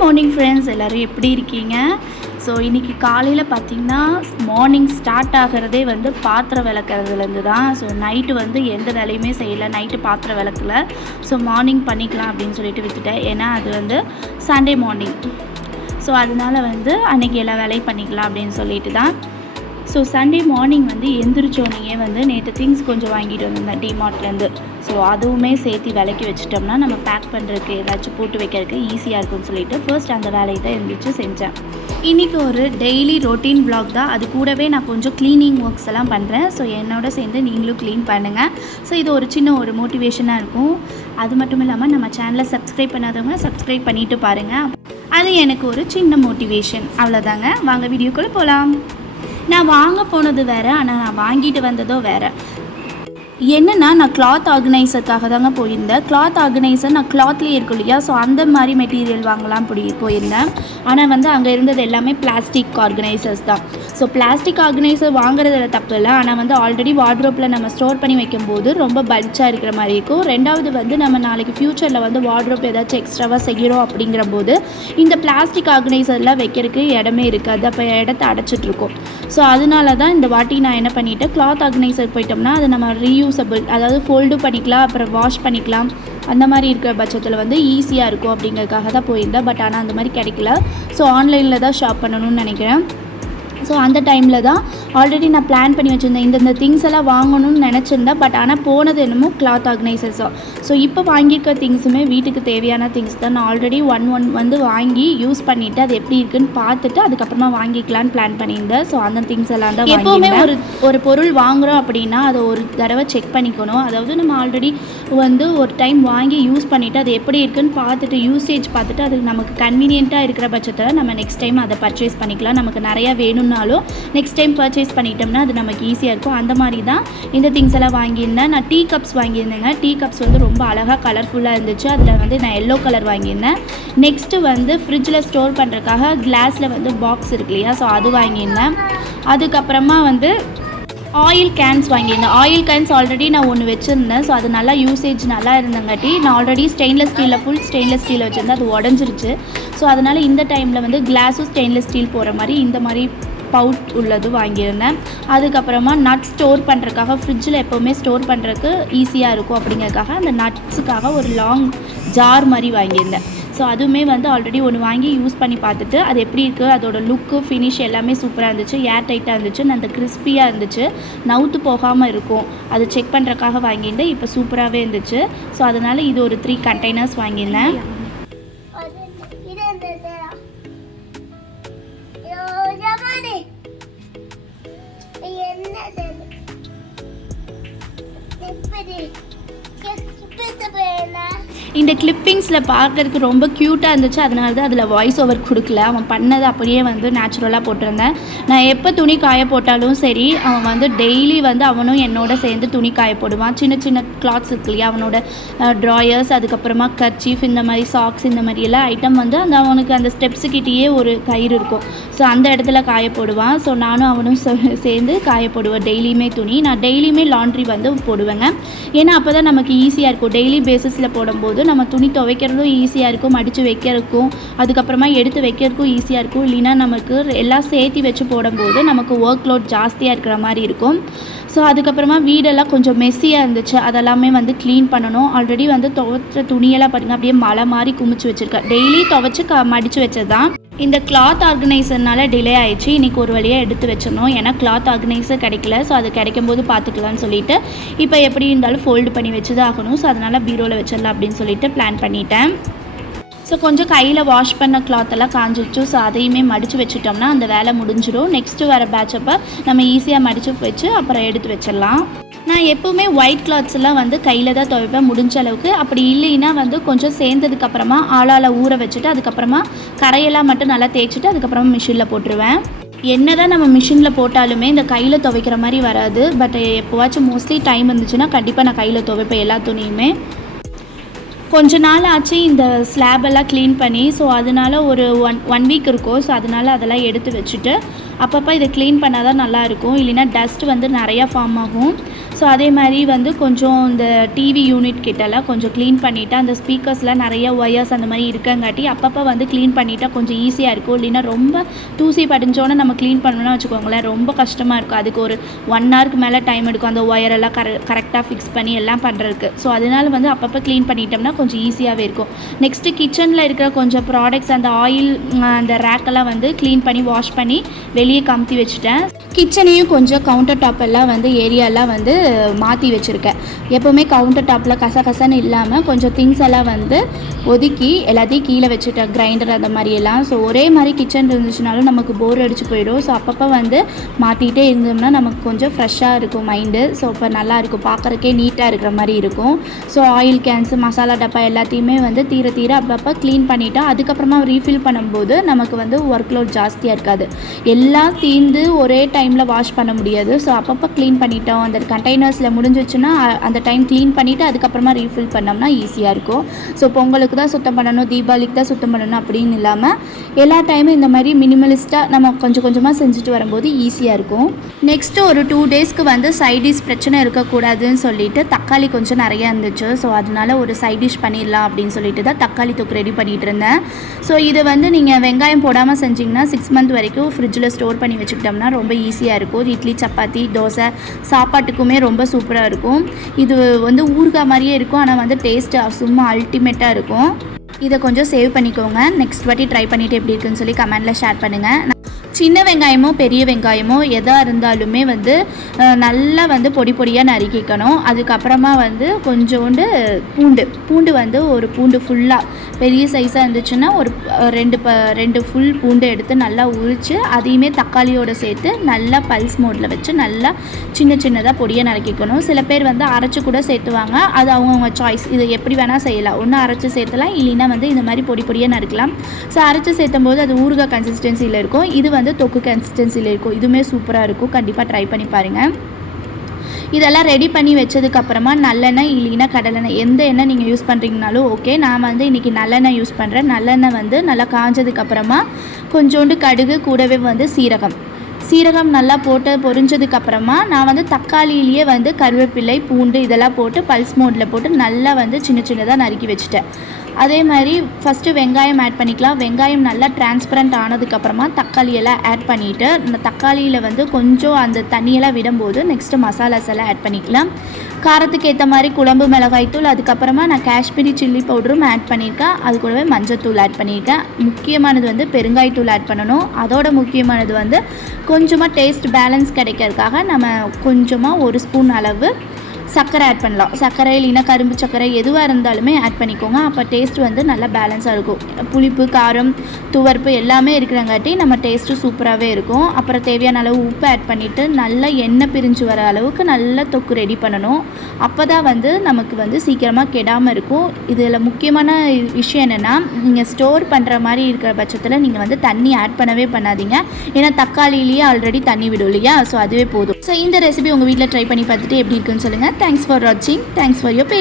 Morning friends, எல்லோரும் எப்படி இருக்கீங்க? ஸோ இன்றைக்கி காலையில் பார்த்திங்கன்னா மார்னிங் ஸ்டார்ட் ஆகிறதே வந்து பாத்திரம் விளக்குறதுலேருந்து தான். ஸோ நைட்டு வந்து எந்த வேலையுமே செய்யலை, நைட்டு பாத்திரம் விளக்கல. ஸோ மார்னிங் பண்ணிக்கலாம் அப்படின்னு சொல்லிட்டு விட்டுட்டேன். ஏன்னா அது வந்து சண்டே மார்னிங். ஸோ அதனால் வந்து அன்றைக்கி எல்லா வேலையும் பண்ணிக்கலாம் அப்படின்னு சொல்லிட்டு தான். ஸோ சண்டே மார்னிங் வந்து எந்திரிச்சோன்னே வந்து நேற்று திங்ஸ் கொஞ்சம் வாங்கிட்டு வந்திருந்தேன் டிமார்ட்லேருந்து. ஸோ அதுவுமே சேர்த்து விலைக்கு வச்சிட்டோம்னா நம்ம பேக் பண்ணுறதுக்கு ஏதாச்சும் போட்டு வைக்கிறதுக்கு ஈஸியாக இருக்கும்னு சொல்லிட்டு ஃபர்ஸ்ட் அந்த வேலையை தான் எழுந்திரிச்சு செஞ்சேன். இன்றைக்கி ஒரு டெய்லி ரொட்டீன் வ்ளாக் தான். அது கூடவே நான் கொஞ்சம் க்ளீனிங் ஒர்க்ஸ் எல்லாம் பண்ணுறேன். ஸோ என்னோட சேர்ந்து நீங்களும் க்ளீன் பண்ணுங்கள். ஸோ இது ஒரு சின்ன ஒரு மோட்டிவேஷனாக இருக்கும். அது மட்டும் இல்லாமல் நம்ம சேனலை சப்ஸ்கிரைப் பண்ணாதவங்க சப்ஸ்கிரைப் பண்ணிவிட்டு பாருங்கள். அது எனக்கு ஒரு சின்ன மோட்டிவேஷன். அவ்வளோதாங்க. வாங்க வீடியோக்குள்ளே போகலாம். நான் வாங்க போனது வேறு, ஆனால் நான் வாங்கிட்டு வந்ததோ வேறு. என்னென்னா நான் கிளாத் ஆர்கனைசருக்காக தாங்க போயிருந்தேன். கிளாத் ஆர்கனைசர் நான் கிளாத்லேயே இருக்கும் இல்லையா, ஸோ அந்த மாதிரி மெட்டீரியல் வாங்கலாம் போயிருந்தேன். ஆனால் வந்து அங்கே இருந்தது எல்லாமே பிளாஸ்டிக் ஆர்கனைசர்ஸ் தான். ஸோ பிளாஸ்டிக் ஆர்கனைசர் வாங்குறதுல தப்பு இல்லை, ஆனால் வந்து ஆல்ரெடி வார்ட்ரோப்பில் நம்ம ஸ்டோர் பண்ணி வைக்கும்போது ரொம்ப பல்ச்சாக இருக்கிற மாதிரி இருக்கும். ரெண்டாவது வந்து நம்ம நாளைக்கு ஃப்யூச்சரில் வந்து வார்ட்ரோப் ஏதாச்சும் எக்ஸ்ட்ராவாக செய்கிறோம் அப்படிங்கிற போது இந்த பிளாஸ்டிக் ஆர்கனைசர்லாம் வைக்கிறதுக்கு இடமே இருக்காது, அப்போ இடத்த அடைச்சிட்ருக்கோம். ஸோ அதனால தான் இந்த வாட்டி நான் என்ன பண்ணிவிட்டேன், கிளாத் ஆர்கனைசர் போயிட்டோம்னா அதை நம்ம ரீயூசபிள், அதாவது ஃபோல்டு பண்ணிக்கலாம், அப்புறம் வாஷ் பண்ணிக்கலாம். அந்த மாதிரி இருக்கிற பட்சத்தில் வந்து ஈஸியாக இருக்கும் அப்படிங்கிறதுக்காக தான் போயிருந்தேன். பட் ஆனால் அந்த மாதிரி கிடைக்கல. ஸோ ஆன்லைனில் தான் ஷாப் பண்ணணும்னு நினைக்கிறேன். ஸோ அந்த டைமில் தான் ஆல்ரெடி நான் பிளான் பண்ணி வச்சுருந்தேன், இந்த திங்ஸ் எல்லாம் வாங்கணும்னு நினச்சிருந்தேன். பட் ஆனால் போனது என்னமோ கிளாத் ஆர்கனைசர்ஸ் தான். ஸோ இப்போ வாங்கியிருக்க திங்ஸுமே வீட்டுக்கு தேவையான திங்ஸ் தான். நான் ஆல்ரெடி ஒன் வந்து வாங்கி யூஸ் பண்ணிவிட்டு அது எப்படி இருக்குன்னு பார்த்துட்டு அதுக்கப்புறமா வாங்கிக்கலான்னு பிளான் பண்ணியிருந்தேன். ஸோ அந்த திங்ஸ் எல்லாம் தான். எப்போவுமே ஒரு பொருள் வாங்குகிறோம் அப்படின்னா அதை ஒரு தடவை செக் பண்ணிக்கணும். அதாவது நம்ம ஆல்ரெடி வந்து ஒரு டைம் வாங்கி யூஸ் பண்ணிவிட்டு அது எப்படி இருக்குன்னு பார்த்துட்டு யூசேஜ் பார்த்துட்டு அது நமக்கு கன்வீனியண்ட்டாக இருக்கிற பட்சத்தில் நம்ம நெக்ஸ்ட் டைம் அதை பர்ச்சேஸ் பண்ணிக்கலாம். நமக்கு நிறையா வேணும்னாலும் நெக்ஸ்ட் டைம் பர்ச்சேஸ் பண்ணிட்டோம்னா அது நமக்கு ஈஸியாக இருக்கும். அந்த மாதிரி தான் இந்த திங்ஸ் எல்லாம் வாங்கியிருந்தேன். நான் டீ கப்ஸ் வாங்கியிருந்தேங்க. டீ கப்ஸ் வந்து ரொம்ப அழகாக கலர்ஃபுல்லாக இருந்துச்சு. அதில் வந்து நான் எல்லோ கலர் வாங்கியிருந்தேன். நெக்ஸ்ட்டு வந்து ஃப்ரிட்ஜில் ஸ்டோர் பண்ணுறதுக்காக கிளாஸில் வந்து பாக்ஸ் இருக்கு இல்லையா, ஸோ அது வாங்கியிருந்தேன். அதுக்கப்புறமா வந்து ஆயில் கேன்ஸ் வாங்கியிருந்தேன். ஆயில் கேன்ஸ் ஆல்ரெடி நான் ஒன்று வச்சுருந்தேன். ஸோ அது நல்லா யூசேஜ் நல்லா இருந்தங்காட்டி நான் ஆல்ரெடி ஸ்டெயின்லெஸ் ஸ்டீலில் ஃபுல் ஸ்டெயின்லெஸ் ஸ்டீலில் வச்சுருந்தேன். அது உடஞ்சிருச்சு. ஸோ அதனால் இந்த டைமில் வந்து கிளாஸும் ஸ்டெயின்லெஸ் ஸ்டீல் போகிற மாதிரி இந்த மாதிரி பவுட் உள்ளது வாங்கியிருந்தேன். அதுக்கப்புறமா நட் ஸ்டோர் பண்ணுறதுக்காக ஃப்ரிட்ஜில் எப்போவுமே ஸ்டோர் பண்ணுறதுக்கு ஈஸியாக இருக்கும் அப்படிங்கிறதுக்காக அந்த நட்ஸுக்காக ஒரு லாங் ஜார் மாதிரி வாங்கியிருந்தேன். ஸோ அதுவுமே வந்து ஆல்ரெடி ஒன்று வாங்கி யூஸ் பண்ணி பார்த்துட்டு அது எப்படி இருக்குது, அதோட லுக்கு ஃபினிஷ் எல்லாமே சூப்பராக இருந்துச்சு, ஏர் டைட்டாக இருந்துச்சு, அந்த கிறிஸ்பியாக இருந்துச்சு, நவுத்து போகாமல் இருக்கும். அது செக் பண்ணுறதுக்காக வாங்கியிருந்தேன். இப்போ சூப்பராகவே இருந்துச்சு. ஸோ அதனால் இது ஒரு 3 கண்டெய்னர்ஸ் வாங்கியிருந்தேன். இந்த கிளிப்பிங்ஸில் பார்க்குறதுக்கு ரொம்ப க்யூட்டாக இருந்துச்சு. அதனால தான் அதில் வாய்ஸ் ஓவர் கொடுக்கல. அவன் பண்ணதை அப்படியே வந்து நேச்சுரலாக போட்டிருந்தேன். நான் எப்போ துணி காய போட்டாலும் சரி, அவன் வந்து டெய்லி வந்து அவனும் என்னோட சேர்ந்து துணி காய போடுவான். சின்ன சின்ன கிளாத்ஸ் இருக்கு இல்லையா, அவனோட ட்ராயர்ஸ், அதுக்கப்புறமா கர்ச்சீஃப், இந்த மாதிரி சாக்ஸ், இந்த மாதிரி எல்லாம் ஐட்டம் வந்து அந்த அவனுக்கு அந்த ஸ்டெப்ஸுக்கிட்டேயே ஒரு கயிறு இருக்கும். ஸோ அந்த இடத்துல காய போடுவான். ஸோ நானும் அவனும் சேர்ந்து காய போடுவேன் டெய்லியுமே துணி. நான் டெய்லியுமே லாண்ட்ரி வந்து போடுவேங்க. ஏன்னா அப்போ தான் நமக்கு ஈஸியாக இருக்கும். டெய்லி பேசிஸில் போடும்போது நம்ம துணி துவைக்கிறதும் ஈஸியாக இருக்கும், மடித்து வைக்கிறதுக்கும், அதுக்கப்புறமா எடுத்து வைக்கிறதுக்கும் ஈஸியாக இருக்கும். இல்லைன்னா நமக்கு எல்லாம் சேர்த்து வச்சு போடும்போது நமக்கு ஒர்க் லோட் ஜாஸ்தியாக இருக்கிற மாதிரி இருக்கும். ஸோ அதுக்கப்புறமா வீடெல்லாம் கொஞ்சம் மெஸ்ஸியாக இருந்துச்சு. அதெல்லாமே வந்து க்ளீன் பண்ணணும். ஆல்ரெடி வந்து துவைச்ச துணியெல்லாம் பார்த்திங்கன்னா அப்படியே மலை மாதிரி குமிச்சு வச்சுருக்கேன். டெய்லி துவைச்சி மடித்து வச்சது தான். இந்த கிளாத் ஆர்கனைசர்னால டிலே ஆகிடுச்சு. இன்றைக்கி ஒரு வழியாக எடுத்து வச்சிடணும். ஏன்னா கிளாத் ஆர்கனைசர் கிடைக்கல. ஸோ அது கிடைக்கும்போது பார்த்துக்கலான்னு சொல்லிவிட்டு இப்போ எப்படி இருந்தாலும் ஃபோல்டு பண்ணி வச்சு தான் ஆகணும். ஸோ அதனால் பீரோவில் வச்சிடலாம் அப்படின்னு சொல்லிட்டு பிளான் பண்ணிட்டேன். ஸோ கொஞ்சம் கையில் வாஷ் பண்ண கிளாத்தெல்லாம் காஞ்சிச்சு. ஸோ அதையுமே மடித்து வச்சுட்டோம்னா அந்த வேலை முடிஞ்சிடும். நெக்ஸ்ட்டு வர பேட்சப்போ நம்ம ஈஸியாக மடித்து வச்சு அப்புறம் எடுத்து வச்சிடலாம். நான் எப்போவுமே ஒயிட் கிளாத்ஸ் எல்லாம் வந்து கையில் தான் துவைப்பேன் முடிஞ்ச அளவுக்கு. அப்படி இல்லைன்னா வந்து கொஞ்சம் சேர்ந்ததுக்கப்புறமா ஆளால் ஊற வச்சுட்டு அதுக்கப்புறமா கரையெல்லாம் மட்டும் நல்லா தேய்ச்சிட்டு அதுக்கப்புறமா மிஷினில் போட்டுருவேன். என்ன தான் நம்ம மிஷினில் போட்டாலுமே இந்த கையில் துவைக்கிற மாதிரி வராது. பட் எப்போவாச்சும் மோஸ்ட்லி டைம் இருந்துச்சுன்னா கண்டிப்பாக நான் கையில் துவைப்பேன் எல்லா துணியுமே. கொஞ்ச நாள் ஆச்சு இந்த ஸ்லாபெல்லாம் க்ளீன் பண்ணி. ஸோ அதனால் ஒரு ஒன் வீக் இருக்கும். ஸோ அதனால் அதெல்லாம் எடுத்து வச்சுட்டு அப்பப்போ இதை க்ளீன் பண்ணால் தான் நல்லாயிருக்கும். இல்லைன்னா டஸ்ட் வந்து நிறையா ஃபார்ம் ஆகும். ஸோ அதே மாதிரி வந்து கொஞ்சம் இந்த டிவி யூனிட் கிட்டலாம் கொஞ்சம் க்ளீன் பண்ணிவிட்டு அந்த ஸ்பீக்கர்ஸ்லாம் நிறைய ஒயர்ஸ் அந்த மாதிரி இருக்கங்காட்டி அப்பப்போ வந்து க்ளீன் பண்ணிட்டால் கொஞ்சம் ஈஸியாக இருக்கும். இல்லைன்னா ரொம்ப தூசி படிஞ்சோன்னே நம்ம க்ளீன் பண்ணணும்னா வச்சுக்கோங்களேன் ரொம்ப கஷ்டமாக இருக்கும். அதுக்கு ஒரு 1 ஹவருக்கு மேலே டைம் எடுக்கும் அந்த ஒயரெல்லாம் கரெக்டாக ஃபிக்ஸ் பண்ணி எல்லாம் பண்ணுறதுக்கு. ஸோ அதனால் வந்து அப்பப்போ க்ளீன் பண்ணிட்டோம்னா கொஞ்சம் ஈஸியாகவே இருக்கும். நெக்ஸ்ட்டு கிச்சனில் இருக்கிற கொஞ்சம் ப்ராடக்ட்ஸ் அந்த ஆயில் அந்த ரேக்கெல்லாம் வந்து க்ளீன் பண்ணி வாஷ் பண்ணி வெளியே கமுத்தி வச்சுட்டேன். கிச்சனையும் கொஞ்சம் கவுண்டர் டாப் எல்லாம் வந்து ஏரியாலாம் வந்து மாற்றி வச்சுருக்கேன். எப்போவுமே கவுண்டர் டாப்பில் கசகசன்னு இல்லாமல் கொஞ்சம் திங்ஸ் எல்லாம் வந்து ஒதுக்கி எல்லாத்தையும் கீழே வச்சுட்டேன், கிரைண்டர் அந்த மாதிரியெல்லாம். ஸோ ஒரே மாதிரி கிச்சன் இருந்துச்சுனாலும் நமக்கு போர் அடிச்சு போயிடும். ஸோ அப்பப்போ வந்து மாற்றிக்கிட்டே இருந்தோம்னா நமக்கு கொஞ்சம் ஃப்ரெஷ்ஷாக இருக்கும் மைண்டு. ஸோ இப்போ நல்லாயிருக்கும், பார்க்குறக்கே நீட்டாக இருக்கிற மாதிரி இருக்கும். ஸோ ஆயில் கேன்ஸு மசாலா டப்பா எல்லாத்தையுமே வந்து தீர அப்பப்போ க்ளீன் பண்ணிவிட்டா அதுக்கப்புறமா ரீஃபில் பண்ணும்போது நமக்கு வந்து ஒர்க் லோட் ஜாஸ்தியாக இருக்காது. எல்லாம் தீர்ந்து ஒரே டைமில் வாஷ் பண்ண முடியாது. ஸோ அப்பப்போ க்ளீன் பண்ணிட்டோம், அந்த கண்டெய்னர்ஸில் முடிஞ்சிச்சுன்னா அந்த டைம் க்ளீன் பண்ணிவிட்டு அதுக்கப்புறமா ரீஃபில் பண்ணோம்னா ஈஸியாக இருக்கும். ஸோ பொங்கலுக்கு தான் சுத்தம் பண்ணணும், தீபாவளிக்கு தான் சுத்தம் பண்ணணும் அப்படின்னு இல்லாமல் எல்லா டைமும் இந்த மாதிரி மினிமலிஸ்ட்டாக நம்ம கொஞ்சம் கொஞ்சமாக செஞ்சுட்டு வரும்போது ஈஸியாக இருக்கும். நெக்ஸ்ட்டு ஒரு 2 டேஸ்க்கு வந்து சைட் டிஷ் பிரச்சனை இருக்கக்கூடாதுன்னு சொல்லிட்டு தக்காளி கொஞ்சம் நிறையா இருந்துச்சு. ஸோ அதனால ஒரு சைட் டிஷ் பண்ணிடலாம் அப்படின்னு சொல்லிட்டு தான் தக்காளி தொக்கு ரெடி பண்ணிகிட்டு இருந்தேன். ஸோ இது வந்து நீங்கள் வெங்காயம் போடாமல் செஞ்சிங்கன்னா 6 மந்த் வரைக்கும் ஃப்ரிட்ஜில் ஸ்டோர் பண்ணி வச்சுக்கிட்டோம்னா ரொம்ப ஈஸியாக இருக்கும். இட்லி சப்பாத்தி தோசை சாப்பாட்டுக்குமே ரொம்ப சூப்பராக இருக்கும். இது வந்து ஊறுகாய் மாதிரியே இருக்கும், ஆனால் வந்து டேஸ்ட்டு சும்மா அல்டிமேட்டாக இருக்கும். இதை கொஞ்சம் சேவ் பண்ணிக்கோங்க. நெக்ஸ்ட் வாட்டி ட்ரை பண்ணிவிட்டு எப்படி இருக்குன்னு சொல்லி கமெண்டில் ஷேர் பண்ணுங்கள். சின்ன வெங்காயமோ பெரிய வெங்காயமோ எதாக இருந்தாலுமே வந்து நல்லா வந்து பொடி பொடியாக நறுக்கிக்கணும். அதுக்கப்புறமா வந்து கொஞ்சோண்டு பூண்டு வந்து ஒரு பூண்டு ஃபுல்லாக பெரிய சைஸாக இருந்துச்சுன்னா ஒரு 2 ஃபுல் பூண்டு எடுத்து நல்லா உரித்து அதையுமே தக்காளியோடு சேர்த்து நல்லா பல்ஸ் மோடில் வச்சு நல்லா சின்னதாக பொடியாக நறுக்கிக்கணும். சில பேர் வந்து அரைச்சி கூட சேர்த்துவாங்க, அது அவங்கவுங்க சாய்ஸ். இது எப்படி வேணால் செய்யலாம். ஒன்று அரைச்சி சேர்த்தலாம், இல்லைன்னா வந்து இந்த மாதிரி பொடியாக நறுக்கலாம். ஸோ அரைச்சி சேர்த்தும் போது அது ஊறுகாய் கன்சிஸ்டன்சியில் இருக்கும், இது வந்து தொக்கு கன்சிஸ்டன்சியில் இருக்கும். இதுவுமே சூப்பராக இருக்கும், கண்டிப்பாக ட்ரை பண்ணி பாருங்கள். இதெல்லாம் ரெடி பண்ணி வச்சதுக்கப்புறமா நல்லெண்ணெய் இல்லைன்னா கடலெண்ணெய் எந்த எண்ணெய் நீங்கள் யூஸ் பண்ணுறீங்கனாலும் ஓகே. நான் வந்து இன்றைக்கி நல்லெண்ணெய் யூஸ் பண்ணுறேன். நல்லெண்ணெய் வந்து நல்லா காஞ்சதுக்கப்புறமா கொஞ்சோண்டு கடுகு கூடவே வந்து சீரகம் நல்லா போட்டு பொரிஞ்சதுக்கப்புறமா நான் வந்து தக்காளியிலேயே வந்து கருவேப்பிலை பூண்டு இதெல்லாம் போட்டு பல்ஸ் மோடில் போட்டு நல்லா வந்து சின்னதாக நறுக்கி வச்சுட்டேன். அதே மாதிரி ஃபஸ்ட்டு வெங்காயம் ஆட் பண்ணிக்கலாம். வெங்காயம் நல்லா டிரான்ஸ்பரண்ட் ஆனதுக்கப்புறமா தக்காளியெல்லாம் ஆட் பண்ணிவிட்டு அந்த தக்காளியில் வந்து கொஞ்சம் அந்த தண்ணியெல்லாம் விடும்போது நெக்ஸ்ட்டு மசாலாஸ் எல்லாம் ஆட் பண்ணிக்கலாம். காரத்துக்கு ஏற்ற மாதிரி குழம்பு மிளகாய்த்தூள், அதுக்கப்புறமா நான் காஷ்மீரி சில்லி பவுடரும் ஆட் பண்ணியிருக்கேன். அது கூடவே மஞ்சத்தூள் ஆட் பண்ணியிருக்கேன். முக்கியமானது வந்து பெருங்காயத்தூள் ஆட் பண்ணணும். அதோட முக்கியமானது வந்து கொஞ்சமாக டேஸ்ட் பேலன்ஸ் கிடைக்கிறதுக்காக நம்ம கொஞ்சமாக 1 ஸ்பூன் அளவு சர்க்கரை ஆட் பண்ணலாம். சர்க்கரை இல்லைன்னா கரும்பு சர்க்கரை எதுவாக இருந்தாலுமே ஆட் பண்ணிக்கோங்க. அப்போ டேஸ்ட் வந்து நல்லா பேலன்ஸாக இருக்கும். புளிப்பு காரம் துவர்ப்பு எல்லாமே இருக்கிறங்காட்டி நம்ம டேஸ்ட்டு சூப்பராகவே இருக்கும். அப்புறம் தேவையான அளவு உப்பு ஆட் பண்ணிவிட்டு நல்லா எண்ணெய் பிரிஞ்சு வர அளவுக்கு நல்லா தொக்கு ரெடி பண்ணணும். அப்போ தான் வந்து நமக்கு வந்து சீக்கிரமாக கெடாமல் இருக்கும். இதில் முக்கியமான விஷயம் என்னென்னா, நீங்கள் ஸ்டோர் பண்ணுற மாதிரி இருக்கிற பட்சத்தில் நீங்கள் வந்து தண்ணி ஆட் பண்ணவே பண்ணாதீங்க. ஏன்னா தக்காளிலேயே ஆல்ரெடி தண்ணி விடும் இல்லையா, ஸோ அதுவே போதும். ஸோ இந்த ரெசிபி உங்கள் வீட்டில் ட்ரை பண்ணி பார்த்துட்டு எப்படி இருக்குன்னு சொல்லுங்கள். Thanks for watching. Thanks for your patience.